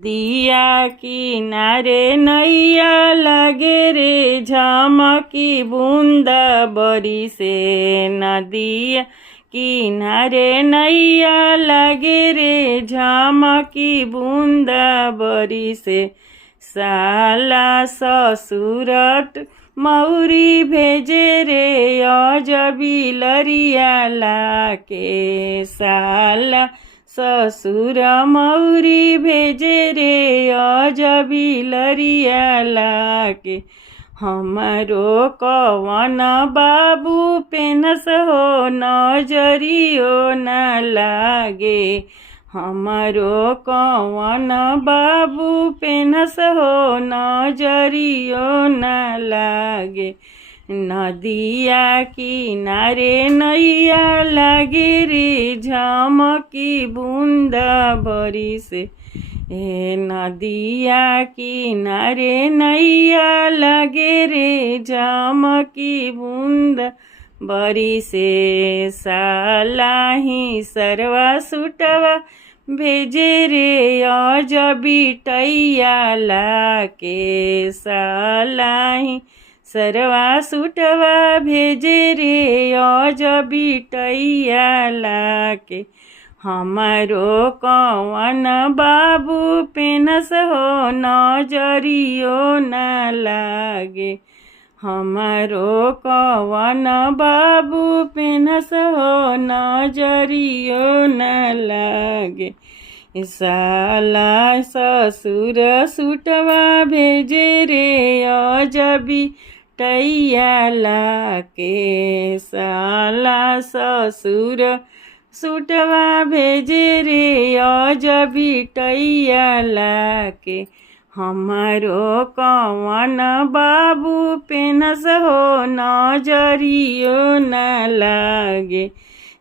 दिया किनारे नैया लगे रे झमकी बूंदा बरी से। नदिया किनारे नैया लगे रे झमकी बूंदा बरी से। साला ससुरट मौरी भेजे रे अजबी लरिया लाके। साला ससुर मौरी भेजे रे अजबी लरिया लाके। हमारो कवन बाबू पेनस हो नजरियो न लागे। हमारो कवन बाबू पेनस हो नजरियो न लागे। नदिया किनारे नैया लगे रे झमकी बूंदा बरी से। नदिया किनारे नैया लगे रे झमकी बूंदा बरी से। साला ही सरवा सुटवा भेजे रे अजबी टैया लाके। साला ही सरवा सुटवा भेजे रे अजबी टैया लाके। हमारो कवन बाबू पेनस हो नजरियो न लागे। हमारो कवन बाबू पेनस हो नजरियो न लागे। साला ससुर सुटवा भेजे रे अजबी टैया लाके। साला ससुर सुटवा भेजे रे अजबी टैया लाके। हमारो कवन बाबू पेनस हो नजरियो न लागे।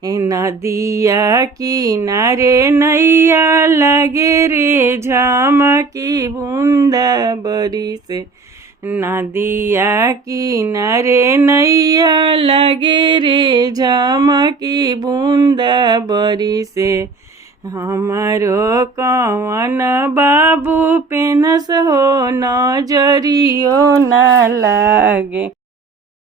नदिया किनारे नैया लगे रे झमकी बूंदा बरी से। नदिया किनारे नैया लगे रे झमकी बूंदा बरी से। हमारो कवन बाबू पेनस हो नजरियो न लागे।